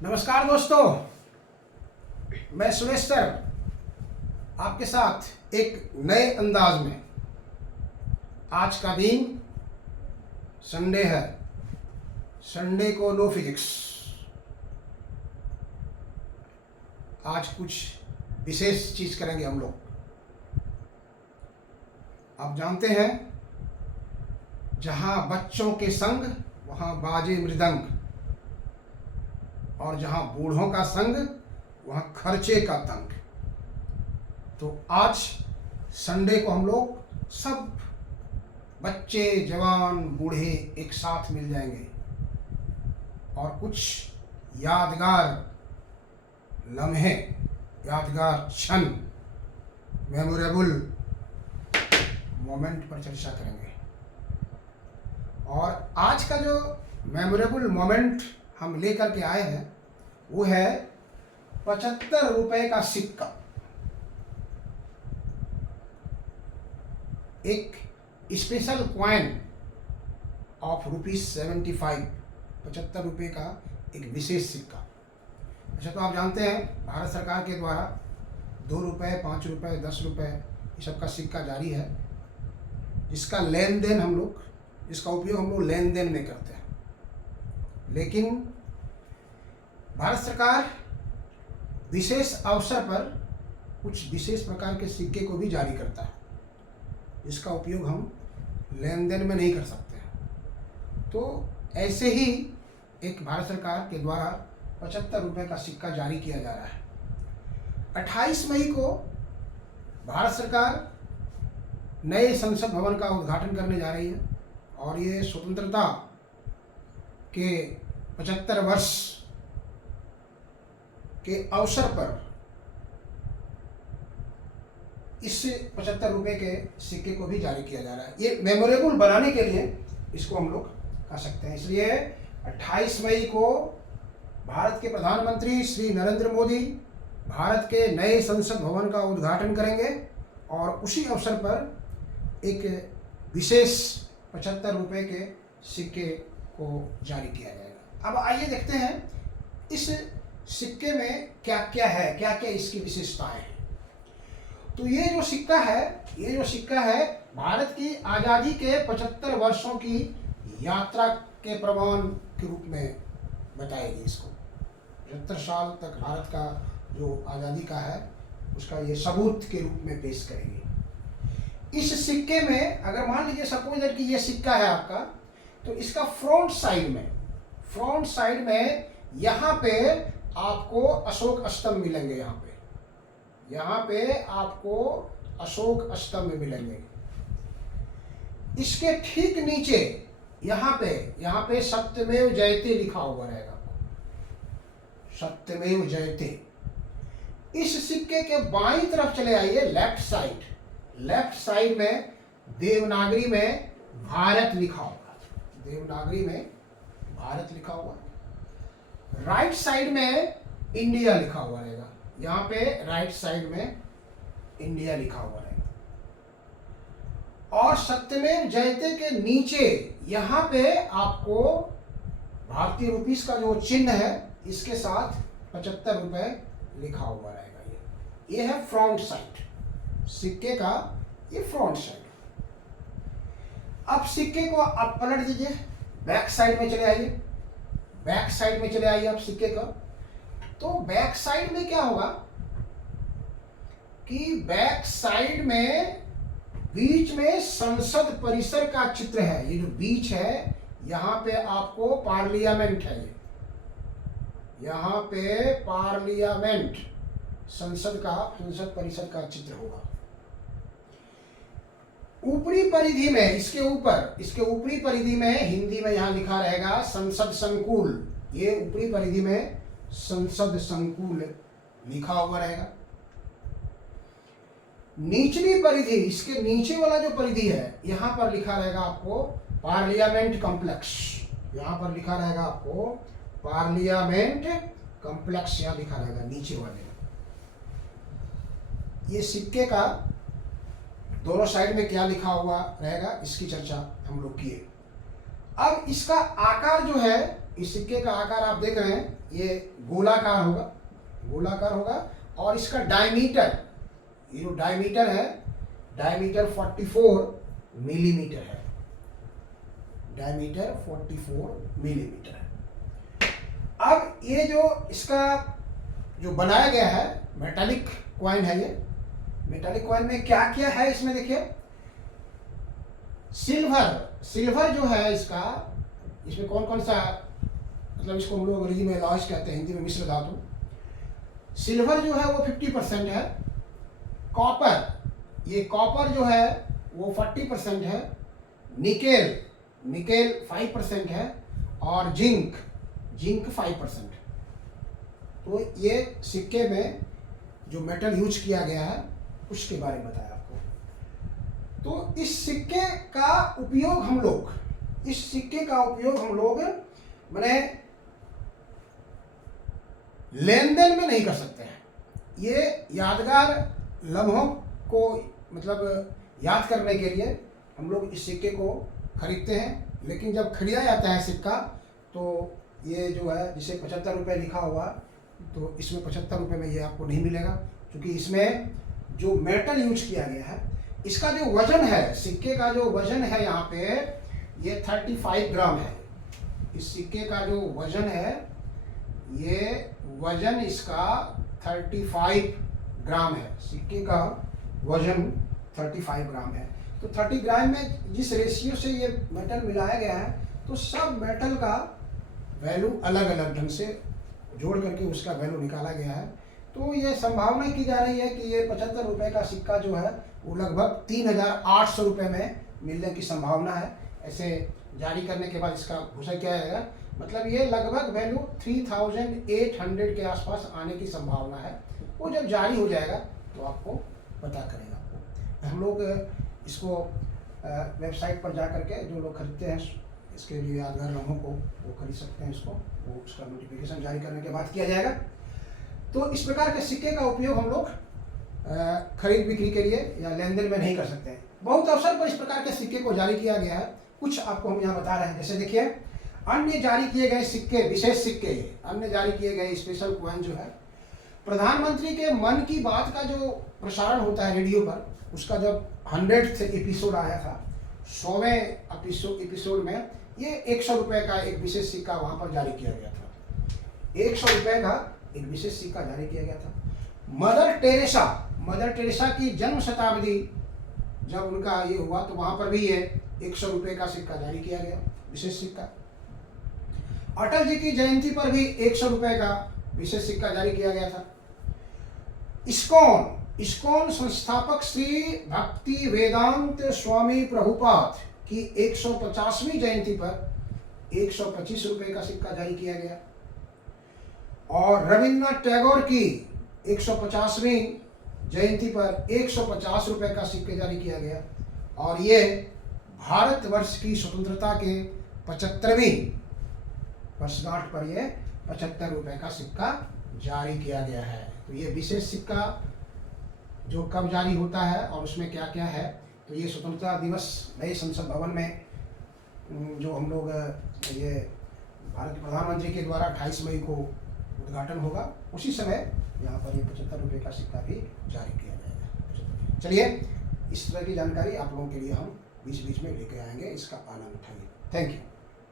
नमस्कार दोस्तों, मैं सुरेश सर आपके साथ एक नए अंदाज में। आज का दिन संडे है। संडे को नो फिजिक्स। आज कुछ विशेष चीज करेंगे हम लोग। आप जानते हैं, जहां बच्चों के संग वहां बाजे मृदंग, और जहां बूढ़ों का संग वहां खर्चे का तंग। तो आज संडे को हम लोग सब बच्चे, जवान, बूढ़े एक साथ मिल जाएंगे और कुछ यादगार लम्हे, यादगार क्षण, मेमोरेबल मोमेंट पर चर्चा करेंगे। और आज का जो मेमोरेबल मोमेंट हम लेकर के आए हैं वो है 75 रुपए का सिक्का। एक स्पेशल कॉइन ऑफ ₹75, 75 रुपए का एक विशेष सिक्का। अच्छा, तो आप जानते हैं भारत सरकार के द्वारा 2 रुपए, 5 रुपए, 10 रुपए ये सब का सिक्का जारी है, जिसका लेन देन हम लोग, जिसका उपयोग हम लोग लेन देन में करते हैं। लेकिन भारत सरकार विशेष अवसर पर कुछ विशेष प्रकार के सिक्के को भी जारी करता है, जिसका उपयोग हम लेन देन में नहीं कर सकते हैं। तो ऐसे ही एक भारत सरकार के द्वारा 75 रुपए का सिक्का जारी किया जा रहा है। 28 मई को भारत सरकार नए संसद भवन का उद्घाटन करने जा रही है और ये स्वतंत्रता के 75 वर्ष के अवसर पर इस 75 रुपए के सिक्के को भी जारी किया जा रहा है। ये मेमोरेबल बनाने के लिए इसको हम लोग कर सकते हैं। इसलिए 28 मई को भारत के प्रधानमंत्री श्री नरेंद्र मोदी भारत के नए संसद भवन का उद्घाटन करेंगे और उसी अवसर पर एक विशेष 75 रुपए के सिक्के को जारी किया जाएगा। अब आइए देखते हैं इस सिक्के में क्या क्या है, क्या क्या इसकी विशेषताएं हैं। तो ये जो सिक्का है भारत की आज़ादी के 75 वर्षों की यात्रा के प्रमाण के रूप में बताएगी। इसको 75 साल तक भारत का जो आज़ादी का है उसका ये सबूत के रूप में पेश करेगी। इस सिक्के में अगर मान लीजिए सपोज कि ये सिक्का है आपका, तो इसका फ्रंट साइड में यहाँ पे आपको अशोक स्तंभ मिलेंगे। यहाँ पे आपको अशोक स्तंभ मिलेंगे। इसके ठीक नीचे यहाँ पे सत्यमेव जयते लिखा हुआ रहेगा, सत्यमेव जयते। इस सिक्के के बाईं तरफ चले आइए, लेफ्ट साइड में देवनागरी में भारत लिखा होगा, देवनागरी में भारत लिखा हुआ। राइट साइड में इंडिया लिखा हुआ रहेगा, यहाँ पे राइट साइड में इंडिया लिखा हुआ रहेगा। और सत्यमेव जयते के नीचे यहाँ पे आपको भारतीय रुपीस का जो चिन्ह है इसके साथ 75 रुपए लिखा हुआ रहेगा। ये है फ्रंट साइड सिक्के का, ये फ्रंट साइड। अब सिक्के को आप पलट दीजिए, बैक साइड में चले आइए, आप सिक्के का। तो बैक साइड में क्या होगा कि बैक साइड में बीच में संसद परिसर का चित्र है। ये जो बीच है यहाँ पे आपको पार्लियामेंट है, यहाँ पे पार्लियामेंट संसद परिसर का चित्र होगा। ऊपरी परिधि में, इसके ऊपरी परिधि में हिंदी में यहाँ लिखा रहेगा संसद संकुल। ये ऊपरी परिधि में संसद संकुल लिखा हुआ रहेगा। निचली परिधि, इसके नीचे वाला जो परिधि है यहाँ पर लिखा रहेगा आपको पार्लियामेंट कॉम्प्लेक्स। यहाँ पर लिखा रहेगा आपको पार्लियामेंट कॉम्प्लेक्स, यहाँ लिखा रहेगा नीचे वाले। ये सिक्के का दोनों साइड में क्या लिखा हुआ रहेगा इसकी चर्चा हम लोग किए। अब इसका आकार जो है इस सिक्के का आकार आप देख रहे हैं, ये गोलाकार होगा, गोलाकार होगा, और इसका डायमीटर, ये जो डायमीटर है, डायमीटर 44 मिलीमीटर है, डायमीटर 44 मिलीमीटर है। अब ये जो इसका जो बनाया गया है मेटालिक कॉइन है, ये मेटालिक कॉइन में क्या क्या है इसमें देखिए, सिल्वर जो है इसका, इसमें कौन कौन सा, मतलब इसको हम लोग अंग्रेजी में एलॉयज कहते हैं, हिंदी में मिश्र धातु। सिल्वर जो है वो 50% है, कॉपर, ये कॉपर जो है वो 40% है, निकेल 5% है, और जिंक 5%। तो ये सिक्के में जो मेटल यूज किया गया है उसके बारे में बताया आपको। तो इस सिक्के का उपयोग हम लोग, माने लेन देन में नहीं कर सकते हैं। ये यादगार लम्हों को मतलब याद करने के लिए हम लोग इस सिक्के को खरीदते हैं, लेकिन जब खरीदा जाता है सिक्का तो ये जो है, जिसे 75 रुपये लिखा हुआ, तो इसमें 75 रुपये में ये आपको नहीं मिलेगा, क्योंकि इसमें जो मेटल यूज किया गया है, इसका जो वजन है, सिक्के का जो वजन है यहाँ पे, ये 35 ग्राम है। इस सिक्के का जो वजन है, ये वजन इसका 35 ग्राम है। सिक्के का वजन 35 ग्राम है। तो 30 ग्राम में जिस रेशियो से ये मेटल मिलाया गया है, तो सब मेटल का वैल्यू अलग अलग ढंग से जोड़ करके उसका वैल्यू निकाला गया है। तो ये संभावना की जा रही है कि ये 75 रुपये का सिक्का जो है वो लगभग 3800 रुपये में मिलने की संभावना है। ऐसे जारी करने के बाद इसका घुसा क्या आएगा, मतलब ये लगभग वैल्यू 3800 के आसपास आने की संभावना है। वो जब जारी हो जाएगा तो आपको पता करेगा। आपको हम लोग इसको वेबसाइट पर जा करके जो लोग खरीदते हैं इसके लिए यादगार लम्हों को, वो खरीद सकते हैं इसको, वो उसका नोटिफिकेशन जारी करने के बाद किया जाएगा। तो इस प्रकार के सिक्के का उपयोग हम लोग खरीद बिक्री के लिए या लेन देन में नहीं कर सकते हैं। बहुत अवसर पर इस प्रकार के सिक्के को जारी किया गया है, कुछ आपको हम यहाँ बता रहे हैं। जैसे देखिए, अन्य जारी किए गए सिक्के, विशेष सिक्के, अन्य जारी किए गए स्पेशल कॉइन जो है, प्रधानमंत्री के मन की बात का जो प्रसारण होता है रेडियो पर, उसका जब 100th एपिसोड आया था, 100वें एपिसोड में ये 100 रुपये का एक विशेष सिक्का वहाँ पर जारी किया गया था। 100 रुपये का एक विशेष सिक्का जारी किया गया था। मदर टेरेसा की जन्म शताब्दी जब उनका ये हुआ, तो वहाँ पर भी ये 100 रुपये का सिक्का जारी किया गया, विशेष सिक्का। अटल जी की जयंती पर भी 100 रुपये का विशेष सिक्का जारी किया गया था। इस्कॉन संस्थापक श्री भक्ति वेदांत स्वामी प्रभुपाद की 150वीं जयंती पर 125 रुपये का सिक्का जारी किया गया। और रविन्द्रनाथ टैगोर की 150वीं जयंती पर 150 रुपये का सिक्का जारी किया गया। और ये भारतवर्ष की स्वतंत्रता के 75वीं वर्षगांठ पर ये 75 रुपये का सिक्का जारी किया गया है। तो ये विशेष सिक्का जो कब जारी होता है और उसमें क्या क्या है, तो ये स्वतंत्रता दिवस नए संसद भवन में जो हम लोग ये भारत के प्रधानमंत्री के द्वारा 28 मई को उद्घाटन होगा, उसी समय यहाँ पर ये 75 रुपये का सिक्का भी जारी किया जाएगा। चलिए, इस तरह की जानकारी आप लोगों के लिए हम बीच बीच में लेके आएंगे, इसका आनंद उठाइए। Thank you.